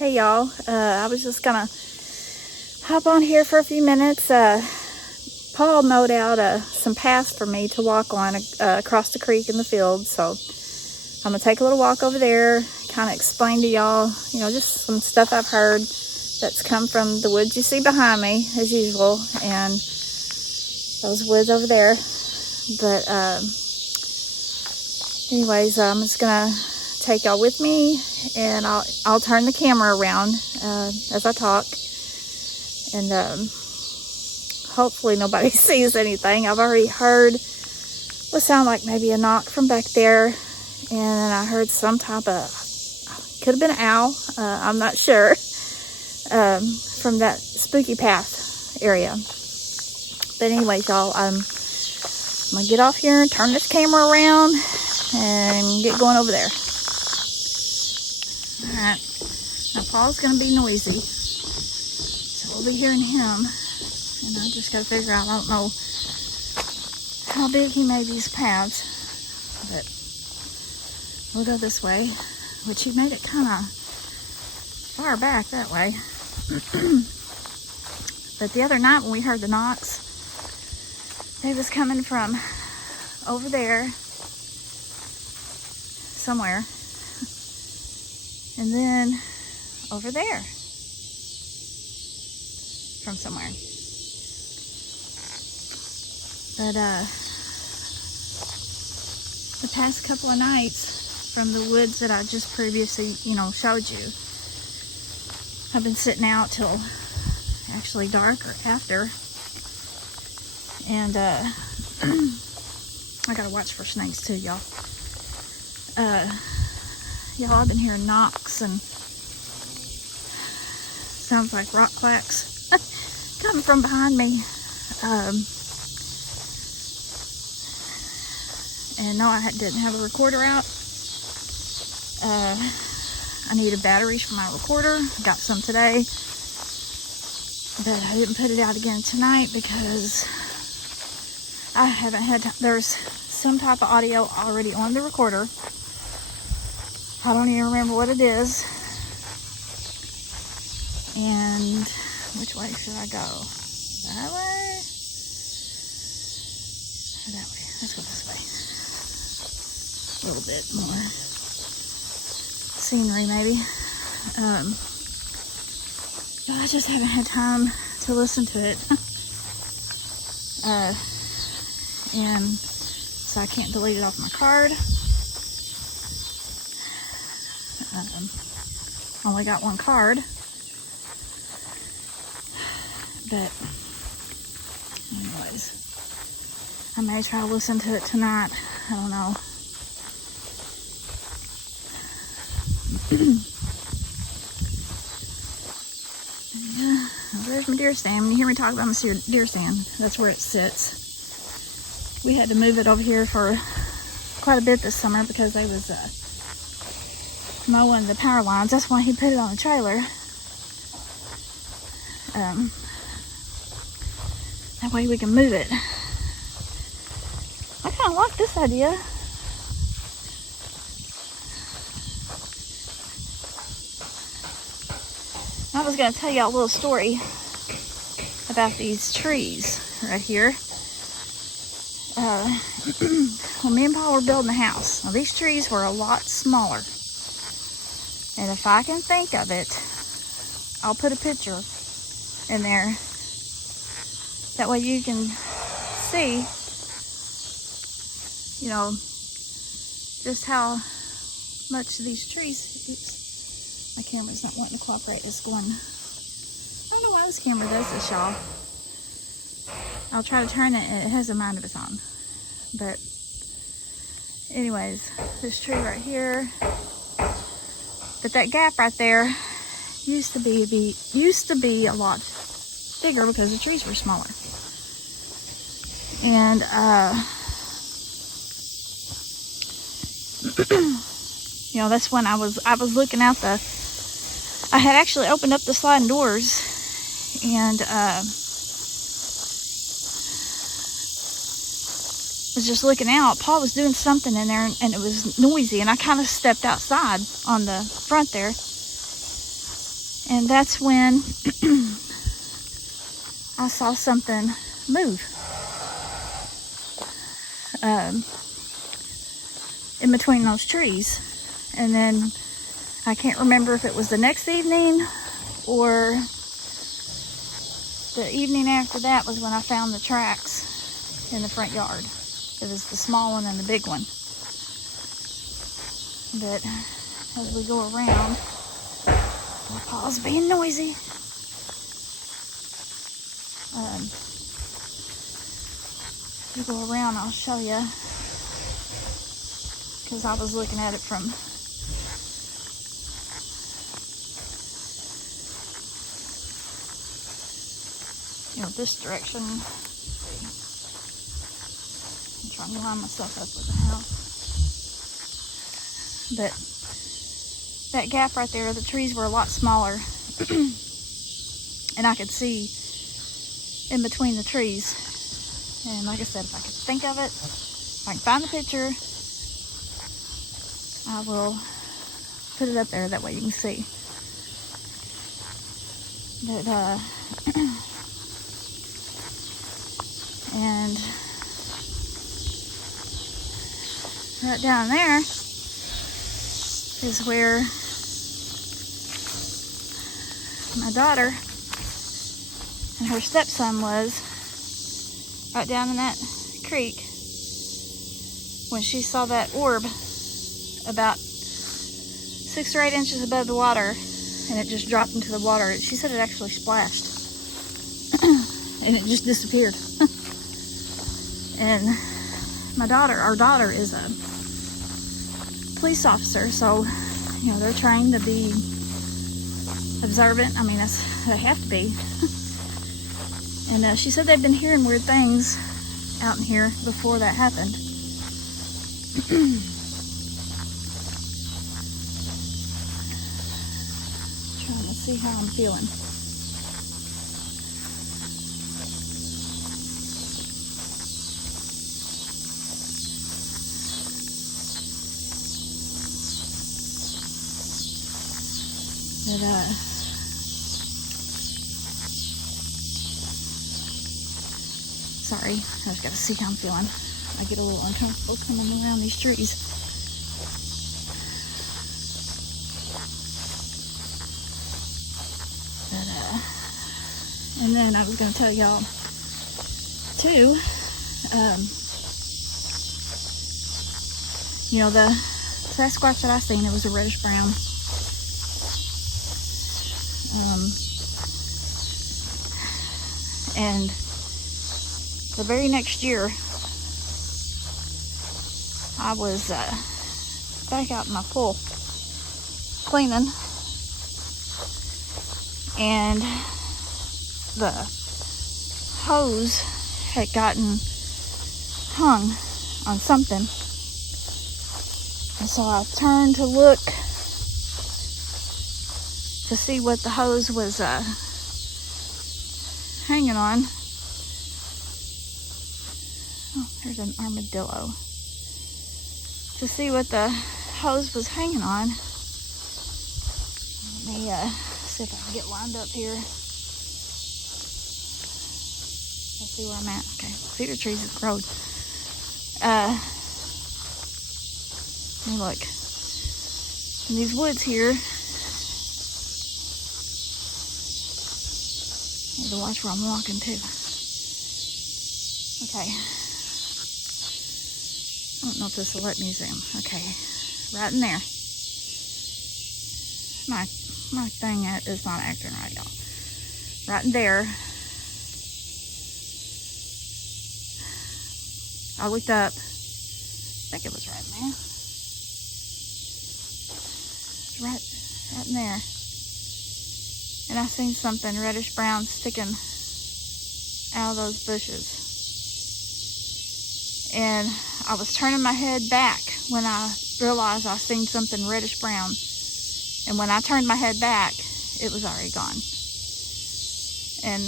Hey y'all, I was just gonna hop on here for a few minutes. Paul mowed out some paths for me to walk on across the creek in the field, so I'm gonna take a little walk over there, kind of explain to y'all, just some stuff I've heard that's come from the woods you see behind me, as usual, and those woods over there. But anyways, I'm just gonna take y'all with me, and I'll turn the camera around as I talk, and hopefully nobody sees anything. I've already heard what sounded like maybe a knock from back there, and I heard some type of, could have been an owl, I'm not sure, from that spooky path area. But anyways, y'all, I'm gonna get off here and turn this camera around and get going over there. Alright, now Paul's gonna be noisy, so we'll be hearing him, and I just gotta figure out, I don't know how big he made these paths, but we'll go this way, which he made it kind of far back that way. But the other night when we heard the knocks, they was coming from over there somewhere, and then over there from somewhere. But the past couple of nights from the woods that I just previously, showed you, I've been sitting out till actually dark or after, and I gotta watch for snakes too, y'all. I've been hearing knocks and sounds like rock clacks coming from behind me. And no, I didn't have a recorder out. I needed batteries for my recorder. I got some today, but I didn't put it out again tonight because I haven't had time. There's some type of audio already on the recorder. I don't even remember what it is. And which way should I go? That way? Or that way? Let's go this way. A little bit more scenery, maybe. I just haven't had time to listen to it. And so I can't delete it off my card. Only got one card, but anyways, I may try to listen to it tonight. I don't know. There's my deer stand. When you hear me talk about my deer stand, that's where it sits. We had to move it over here for quite a bit this summer because they was mowing the power lines. That's why he put it on a trailer. That way we can move it. I kind of like this idea. I was going to tell y'all a little story about these trees right here. When me and Paul were building the house, now these trees were a lot smaller. And if I can think of it, I'll put a picture in there. That way you can see, just how much these trees, oops, my camera's not wanting to cooperate. It's going, I don't know why this camera does this, y'all. I'll try to turn it and it has a mind of its own. But anyways, this tree right here, but that gap right there used to be a lot bigger because the trees were smaller. And that's when I was looking out I had actually opened up the sliding doors, and was just looking out. Paul was doing something in there, and it was noisy, and I kind of stepped outside on the front there And that's when I saw something move in between those trees. And then I can't remember if it was the next evening or the evening after that was when I found the tracks in the front yard. It was the small one and the big one. But as we go around, my paws being noisy. If you go around, I'll show you, because I was looking at it from this direction. I'm trying to line myself up with the house. But that gap right there, the trees were a lot smaller. And I could see in between the trees. And like I said, if I could think of it, if I can find the picture, I will put it up there. That way you can see. But, and right down there is where my daughter and her stepson was, right down in that creek, when she saw that orb about 6 or 8 inches above the water, and it just dropped into the water. She said it actually splashed and it just disappeared. And our daughter is a police officer, so they're trained to be observant. I mean, they have to be. And she said they've been hearing weird things out in here before that happened. Trying to see how I'm feeling. But, sorry, I just gotta see how I'm feeling. I get a little uncomfortable coming around these trees. But, and then I was gonna tell y'all too, the Sasquatch that I seen, it was a reddish brown. And the very next year, I was back out in my pool cleaning, and the hose had gotten hung on something. And so I turned to look to see what the hose was hanging on. Oh, there's an armadillo. To see what the hose was hanging on. Let me see if I can get lined up here. Let's see where I'm at. Okay, cedar trees have grown. Let me look. In these woods here, I need to watch where I'm walking too. Okay. I don't know if this will let me zoom. Okay, right in there. My thing is not acting right, y'all. Right in there. I looked up. I think it was right in there. Right in there. And I seen something reddish brown sticking out of those bushes. And I was turning my head back when I realized I seen something reddish brown. And when I turned my head back, it was already gone. And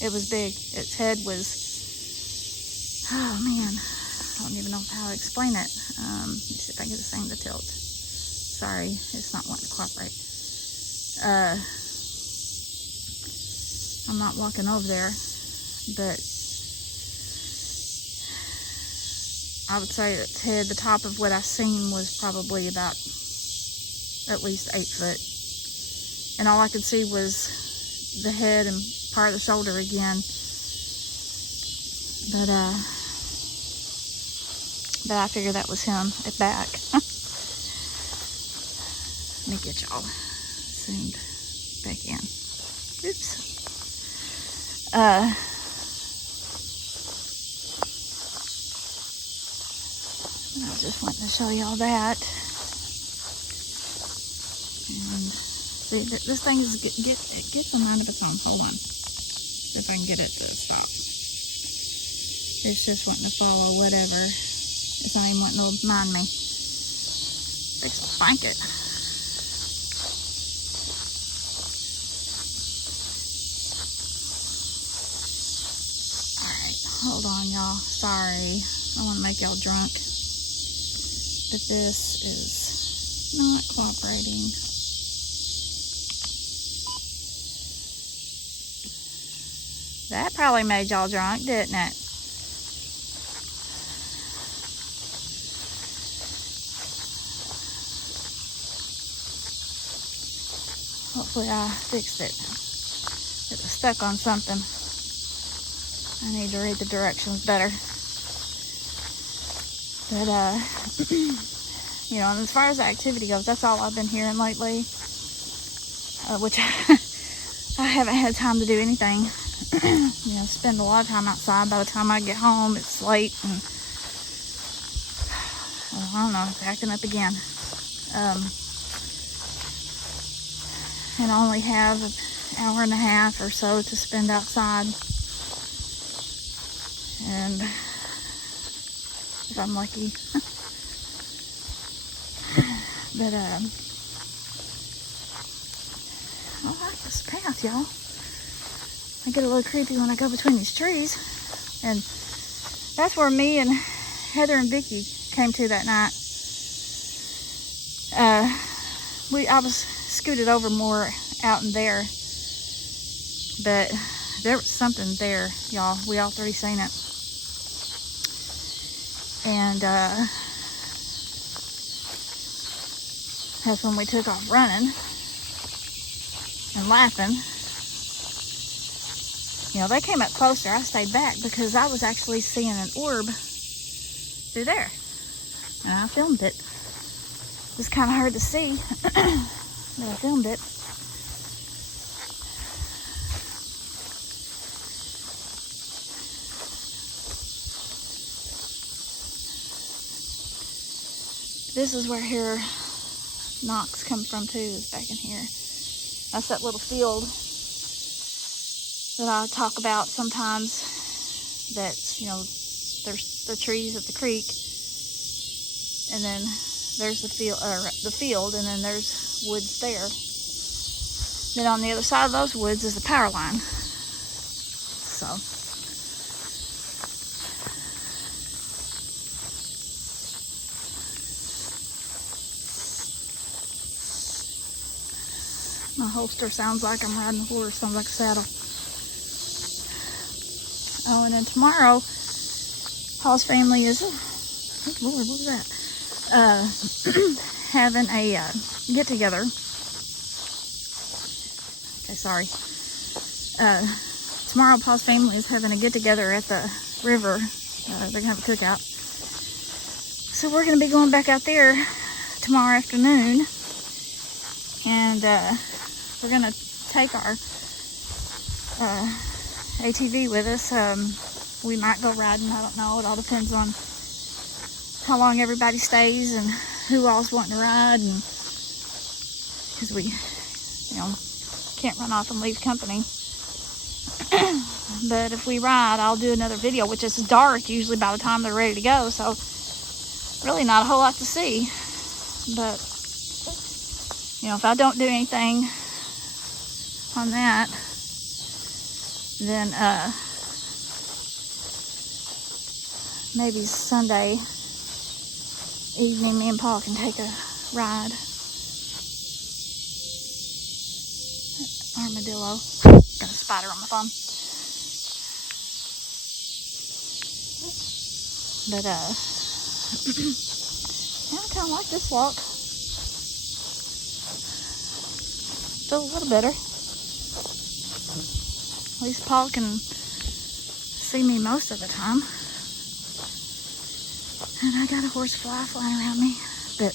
it was big. Its head was, oh man, I don't even know how to explain it. Let me see if I can get this thing to tilt. Sorry, it's not wanting to cooperate. I'm not walking over there, but I would say that Ted, the top of what I seen was probably about at least 8 foot. And all I could see was the head and part of the shoulder again. But I figured that was him at back. Let me get y'all zoomed back in. Oops. I just wanted to show y'all that. And see, this thing is it gets a mind of its own. Hold on. See if I can get it to stop. It's just wanting to follow whatever. It's not even wanting to mind me. Fix the blanket. Alright, hold on y'all. Sorry. I want to make y'all drunk. But this is not cooperating. That probably made y'all drunk, didn't it? Hopefully I fixed it. It was stuck on something. I need to read the directions better. But, you know, and as far as the activity goes, that's all I've been hearing lately. Which I haven't had time to do anything. You know, spend a lot of time outside. By the time I get home, it's late. And, well, I don't know, it's acting up again. And I only have an hour and a half or so to spend outside. And if I'm lucky. But, I like this path, y'all. I get a little creepy when I go between these trees. And that's where me and Heather and Vicky came to that night. I was scooted over more out in there. But there was something there, y'all. We all three seen it. And that's when we took off running and laughing. You know, they came up closer. I stayed back because I was actually seeing an orb through there. And I filmed it. It was kind of hard to see, but I filmed it. This is where here Knox come from too, is back in here. That's that little field that I talk about sometimes. That, you know, there's the trees at the creek, and then there's the field, and then there's woods there. Then on the other side of those woods is the power line. So my holster sounds like I'm riding a horse, sounds like a saddle. Oh, and then tomorrow, Paul's family is, oh Lord, what was that? Having a get-together. Okay, sorry. Tomorrow, Paul's family is having a get-together at the river. They're going to have a cookout. So we're going to be going back out there tomorrow afternoon. And we're going to take our ATV with us. We might go riding, I don't know. It all depends on how long everybody stays and who all's wanting to ride. And because we, you know, can't run off and leave company. But if we ride, I'll do another video, which is dark usually by the time they're ready to go. So really not a whole lot to see. But, you know, if I don't do anything on that, then maybe Sunday evening me and Paul can take a ride. armadillo. Got a spider on my thumb. But yeah, I kind of like this walk. Feel a little better. At least Paul can see me most of the time. And I got a horsefly flying around me. But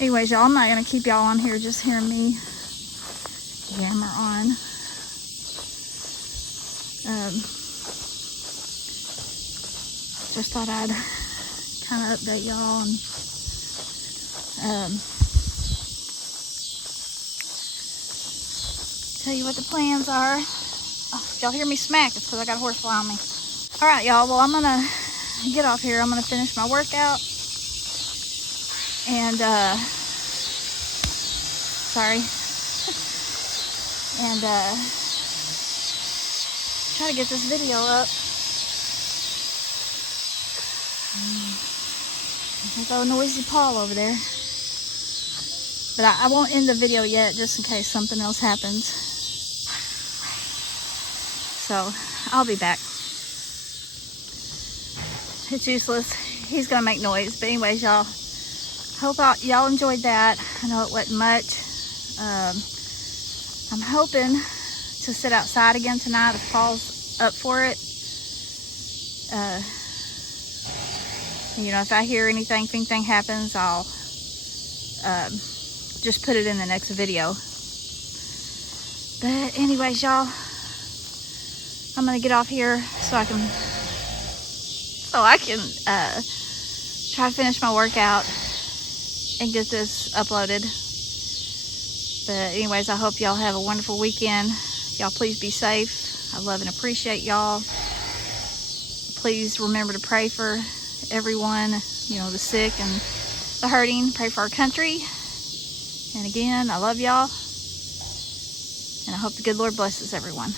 anyways, y'all, I'm not going to keep y'all on here just hearing me yammer on. Just thought I'd kind of update y'all and tell you what the plans are. Oh, if y'all hear me smack, it's because I got a horsefly on me. All right, y'all. Well, I'm going to get off here. I'm going to finish my workout. And, sorry. And, try to get this video up. There's a noisy Paul over there. But I won't end the video yet, just in case something else happens. So, I'll be back. It's useless. He's gonna make noise. But anyways, y'all, hope y'all enjoyed that. I know it wasn't much. I'm hoping to sit outside again tonight if Paul's up for it. You know, if I hear anything, if anything happens, I'll just put it in the next video. But anyways, y'all, I'm gonna get off here so I can try to finish my workout and get this uploaded. But anyways, I hope y'all have a wonderful weekend. Y'all please be safe. I love and appreciate y'all. Please remember to pray for everyone, you know, the sick and the hurting. Pray for our country. And again, I love y'all. And I hope the good Lord blesses everyone.